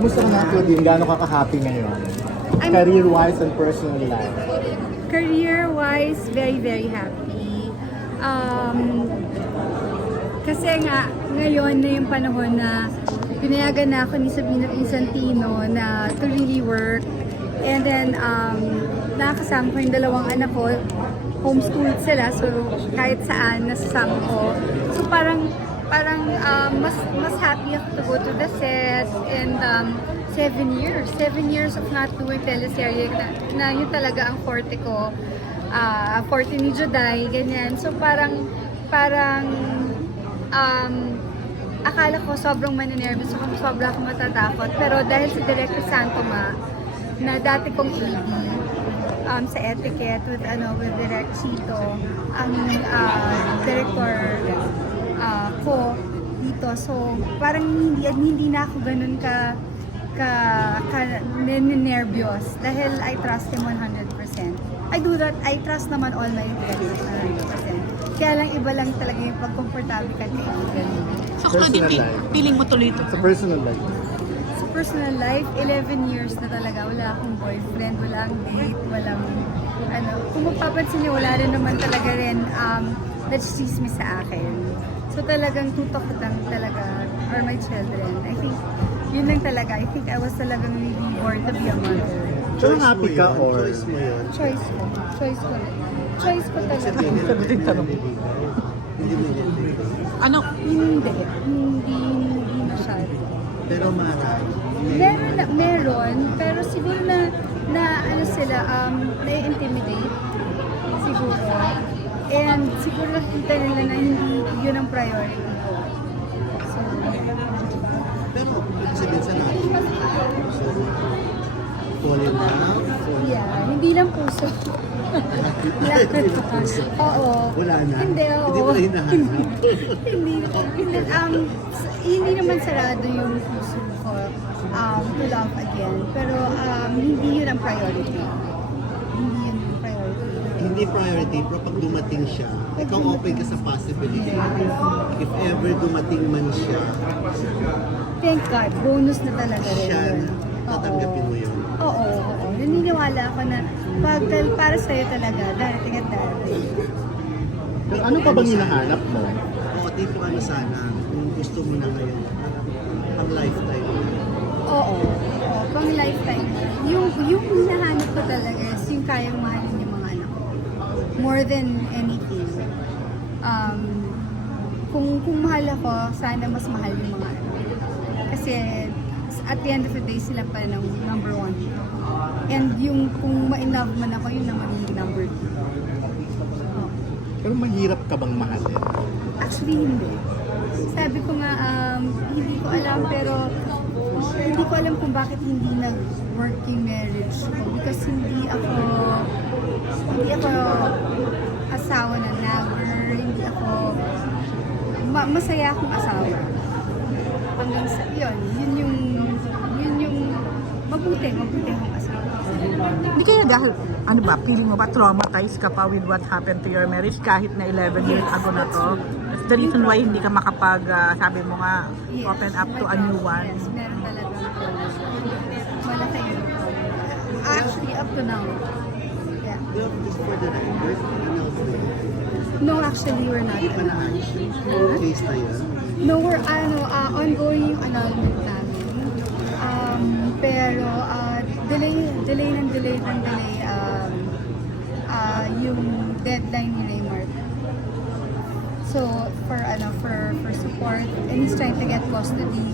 Kumusta ka na, Claudine? Gaano ka ka-happy ngayon? Career-wise and personal life? Career-wise, very, very happy. Kasi nga, ngayon na yung panahon na pinayagan na ako ni Sabina Insantino na to really work. And then, nakakasama ko yung dalawang anak ko. Homeschooled sila, so kahit saan, nasasama ko. So parang mas happy ako to go to the set. And 7 years of not doing teleserye na yun talaga ang forte ko. Forte ni Juday, ganyan. So parang akala ko sobrang maninervous ako, sobrang ako matatakot. Pero dahil sa Director Santoma, na dati kong AD sa etiquette with Direct Chito, ang director ko dito. So parang hindi na ako ganun ka nervyos dahil I trust him 100%. I do that, I trust naman all my directors 100%. Kaya lang iba lang talaga yung pag-comfortable ka kaibigan. So, Claudine, feeling mo tuloy ito? Sa personal life? Sa personal life, 11 years na talaga. Wala akong boyfriend, walang date, walang Kung mapapansin niyo, wala rin naman talaga rin nag-chismis sa akin. So talagang tutok ko lang talaga are my children. I think yun lang talaga. I think I was talagang really born to be a mother. So happy ka or? Choice mo yun. Choice ko. Choice ko talaga. Sagutin tanong. Hindi mo yun. Ano? Hindi masyado. Pero marami. Meron, pero siguro na sila, na-intimidate. Siguro. And siguro nakita nila na hindi yun ang priority ko. So, Pero ibig sabihin sa natin. So, fall in love. yeah, hindi lang puso. Oo. Wala na. Hindi, oo. Hindi mo na hinahanap. Hindi naman sarado yung puso ko to love again. Pero hindi yun ang priority. Hindi yun ang priority. Hindi priority, pero pag dumating siya, ikaw open ka sa possibility. If ever dumating man siya, Thank God, bonus na talaga rin siya yun. na tatanggapin mo yun. Oo. Naniniwala ako na pag para sa'yo talaga, darating at darating. Pero ano pa bang hinahanap mo? Oo, tipo ano sana, kung gusto mo na ngayon, pang lifetime. Oo, pang lifetime. Yung hinahanap ko talaga is yung kayang mahalin yung mga anak ko. More than anything. Kung mahal ako, sana mas mahal yung mga anak. Kasi at the end of the day, sila pa ng number one. And yung kung ma-inlove man ako, yun naman yung number two. Pero mahirap ka bang mahalin? Actually, hindi. Sabi ko nga, hindi ko alam, pero hindi ko alam kung bakit hindi nag-working marriage ko. Because hindi ako asawa na nagger, hindi ako, masaya akong asawa. Hanggang sa, yun yung mabuti akong asawa. Hindi kaya dahil, ano ba, feeling mo ba traumatized ka pa with what happened to your marriage kahit na 11 years ago na to? That's the reason why hindi ka makapag, sabi mo nga, Yes, open up to a new one. Yes, meron talagang malaki yun. Actually, up to now. Yeah. Well, just for the record, announce na yun. No, actually, we're not. Hindi pa na-ayos yung case na yun. No, we're ongoing yung annulment namin. Pero delay yung deadline ni Raymart. So for support, and he's trying to get custody.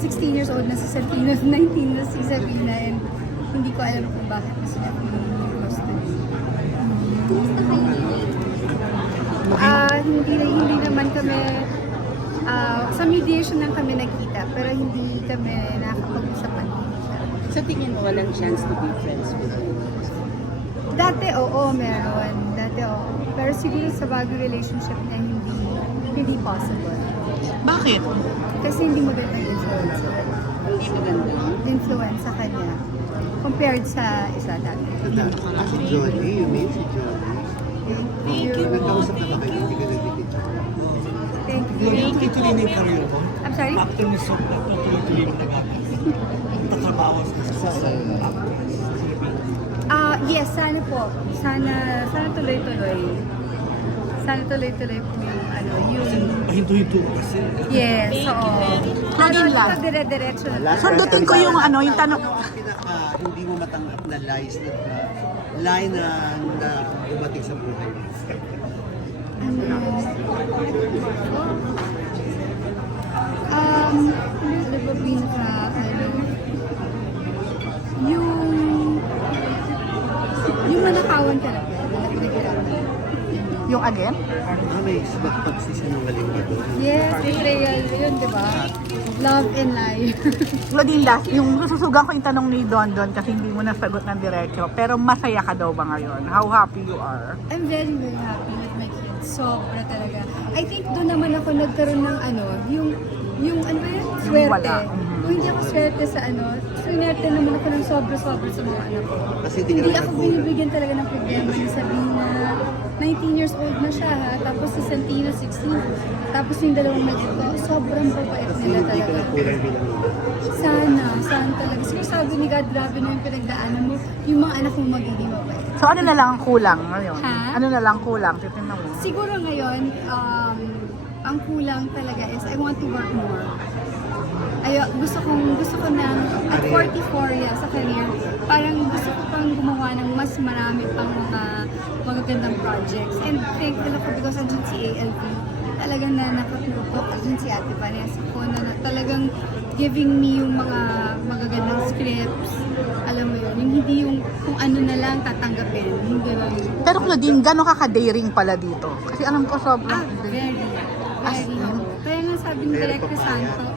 16 years old na si Santino, 19 na si Sabrina, and hindi ko alam kung bakit na sila yung custody. Hindi naman kami sa mediation lang kami nagkita, pero hindi kami nakakapag-usapan. Sa tingin mo, walang chance to be friends with you? Dati, oo, meron. Pero siguro sa bagong relationship niya, hindi possible. Bakit? Kasi hindi maganda yung influence. Hindi maganda. Influence sa kanya compared sa isa dati. Si Johnny, you mean si Johnny? Thank you. Nagkausap na ba kayo? Hindi ka nagkikita. Thank you. Tuloy-tuloy na yung career mo. I'm sorry? After ni Sopla, tuloy-tuloy na nag sa actress? Yes, sana po. Sana tuloy-tuloy. Sana tuloy-tuloy po yung ano, yung... Pahinto-hinto kasi. Yes, oo. Claudine Pero lang. ito dire-diretso na. Sundutin ko yung ano, yung tanong. Ano ang pinaka hindi mo matanggap na lies na lie na dumating sa buhay mo? Ano ba pinaka, yung manakawan talaga, na pinaghirapan. Yung again? May pagsisinungaling ba doon? Yes, betrayal yun, di ba? Love and lie. Claudine, last, yung sususugan ko yung tanong ni Don kasi hindi mo nasagot ng diretso. Pero masaya ka daw ba ngayon? How happy you are? I'm very, very happy with my kids. Sobra talaga. I think doon naman ako nagkaroon ng ano, yung ano ba yun? Swerte. Wala. Kung hindi ako swerte sa ano, swerte naman ako ng sobra-sobra sa mga anak ko. Kasi Hindi ako binibigyan talaga ng problema ni Sabina. 19 years old na siya ha. Tapos si Santino, 16. Tapos yung dalawang nagito, sobrang babait Kasi nila hindi ka talaga. na kulang bilang Sana talaga. Siguro sabi ni God, grabe na yung pinagdaanan mo, yung mga anak mo magiging mabait. So ano na lang ang kulang ngayon? Ha? Ano na lang kulang? Titignan mo. Siguro ngayon, ang kulang talaga is I want to work more. Gusto ko na at 44 sa career, parang gusto ko pang gumawa ng mas marami pang mga magagandang projects. And thankful ako because andun si ALP, talagang na nakatulog, andun si Ate Vanessa ko na talagang giving me yung mga magagandang scripts. Alam mo yun, yung hindi yung kung ano na lang tatanggapin, yung gano'n. Pero Claudine, gano'n ka ka-daring pala dito? Kasi alam ko sobrang... Very. Kaya nga sabi ni Director Santo,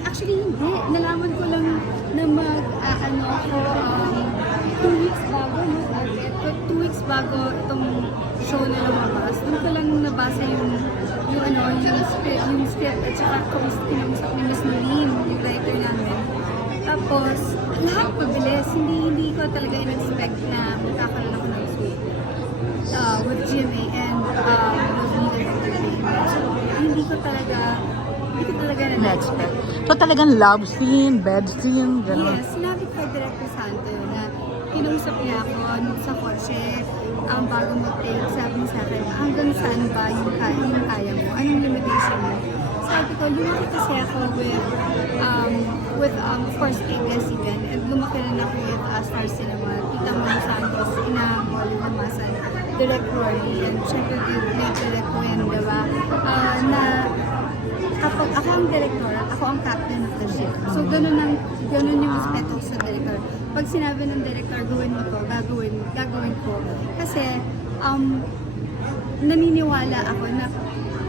actually hindi. Nalaman ko lang na ako, 2 weeks bago, 2 weeks bago itong show na lumabas. Doon ko lang nabasa yung script at saka kinausap ni Miss Noreen, yung writer namin. Tapos, lahat mabilis. Hindi ko talaga in-expect na magkakaroon ako ng show with GMA and with Needed Entertainment. So, hindi ko talaga Na-expect. So talagang love scene, bed scene, gano'n. Yes, sinabi ko kay Director Santo na kinausap niya ako sa kotse bago mag-take. Sabi niya sa akin, hanggang saan ba yung kaya mo? Anong limitation mo? Sabi ko, lumaki kasi ako with of course, ABS-CBN and lumaki rin ako with Star Cinema, Tita Mom Santos, Ina Molly Lamasan, Direct Rory, and syempre Direct Gwen, diba? Na kapag ako ang director, ako ang captain of the ship. So, ganun yung respeto ko sa director. Pag sinabi ng director, gawin mo to, gagawin ko. Kasi, naniniwala ako na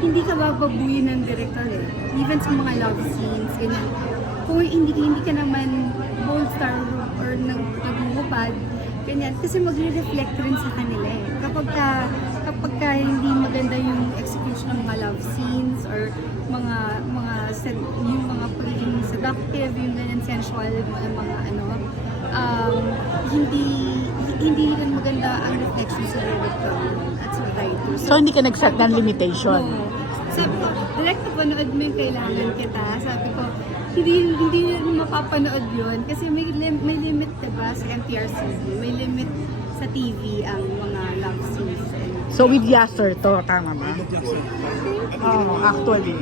hindi ka bababuyin ng director eh. Even sa mga love scenes, ganyan. Kung hindi ka naman bold star or nagugupad, ganyan. Kasi magre-reflect rin sa kanila eh. Kapag ka hindi maganda yung execution ng mga love scenes or yung mga pagiging seductive, yung ganyan sensual, yung mga hindi rin maganda ang reflection sa director at sa writer. So hindi ka nag-set ng limitation? No. Sabi ko, direct panood mo yung kailangan kita. Sabi ko, hindi mapapanood yun kasi may limit diba sa MTRCC, may limit sa TV ang mga love scenes. So with Yasser to, tama ba? Oo, actually.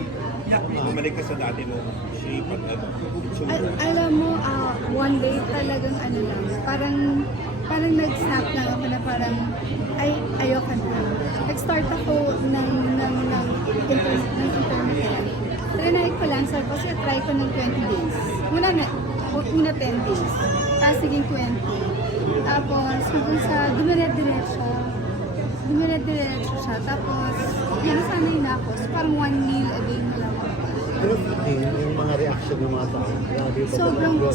Bumalik ka sa dati mo shape at Alam mo, one day talagang lang, parang nag-snap lang ako na parang, ayoko na. Nag-start ako ng internet. Trinay ko lang, sabi ko, try ko ng 20 days. Una 10 days, tapos naging 20. Tapos hanggang sa dumiret-diretso siya. Tapos, nasanay na ako. So, parang 1 meal a day na lang ako. Ano yung mga reaction ng mga tao?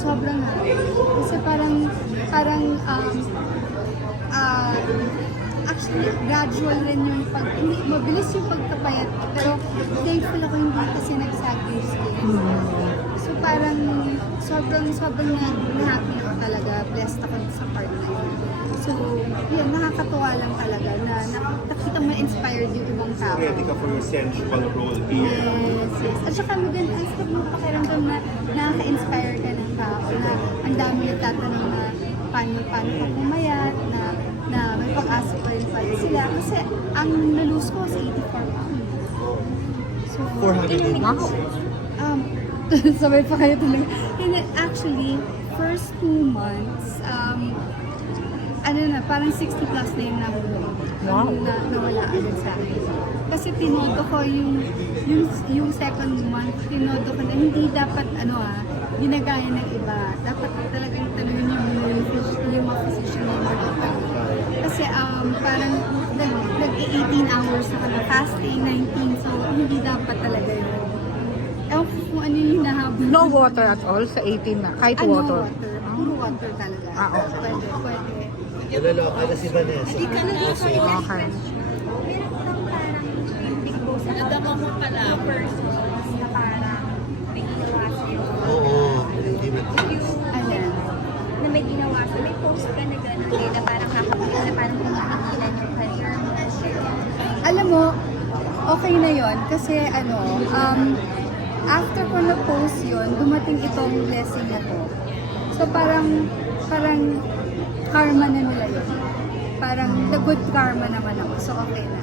Sobrang happy. Kasi parang actually, gradual rin yung hindi, mabilis yung pagkapayat ko. Pero thankful ako hindi kasi nag-sacrifice skin. So parang sobrang na-happy ako talaga. Blessed ako sa part na yun. So, yun, nakakatuwa lang talaga na nakita mo inspired yung ibang tao. ready ka for your sensual role here. Yes. At saka maganda, ang sarap mo pakiramdam na nakaka-inspire ka ng tao na ang dami nagtatanong na paano ka pumayat, na may pag-asa pa rin pala sila. Kasi ang nalose ko sa 84 pounds. So, 400 Wow. sabay pa kayo talaga. And then, actually, first 2 months, parang 60 plus na yung Wow. nawala agad sa akin. Kasi tinodo ko yung second month, tinodo ko na hindi dapat ginagaya ng iba. Dapat talagang tanungin yung mga physician ng mga doktor. Kasi parang nag-18 hours na kami, fasting, 19, so hindi dapat talaga yun. Ewan ko kung ano yung hinahabol. No water at all sa 18 na, kahit water. Puro water talaga. Okay. Pwede. Naloloka na si Vanessa. Okay. Meron bang parang big boss na nadama mo pala persons na parang may ginawa sa'yo? Oo, hindi na. Ayan. Na may ginawa sa'yo? May post ka na gano'n kayo na parang kakapitin na parang pinapigilan yung career mo. Alam mo, okay na yon kasi after ko na-post yun, dumating itong blessing na to. So parang karma na nila yun. Parang the good karma naman ako. So okay na.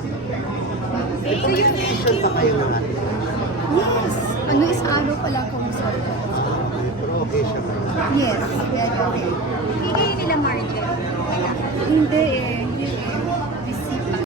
So yun, Official pa kayo ng ating. Yes! Isang araw pa lang kung sorry. Pero okay siya pa. Yes. Yeah, okay. hindi kayo nila margin. Hindi eh.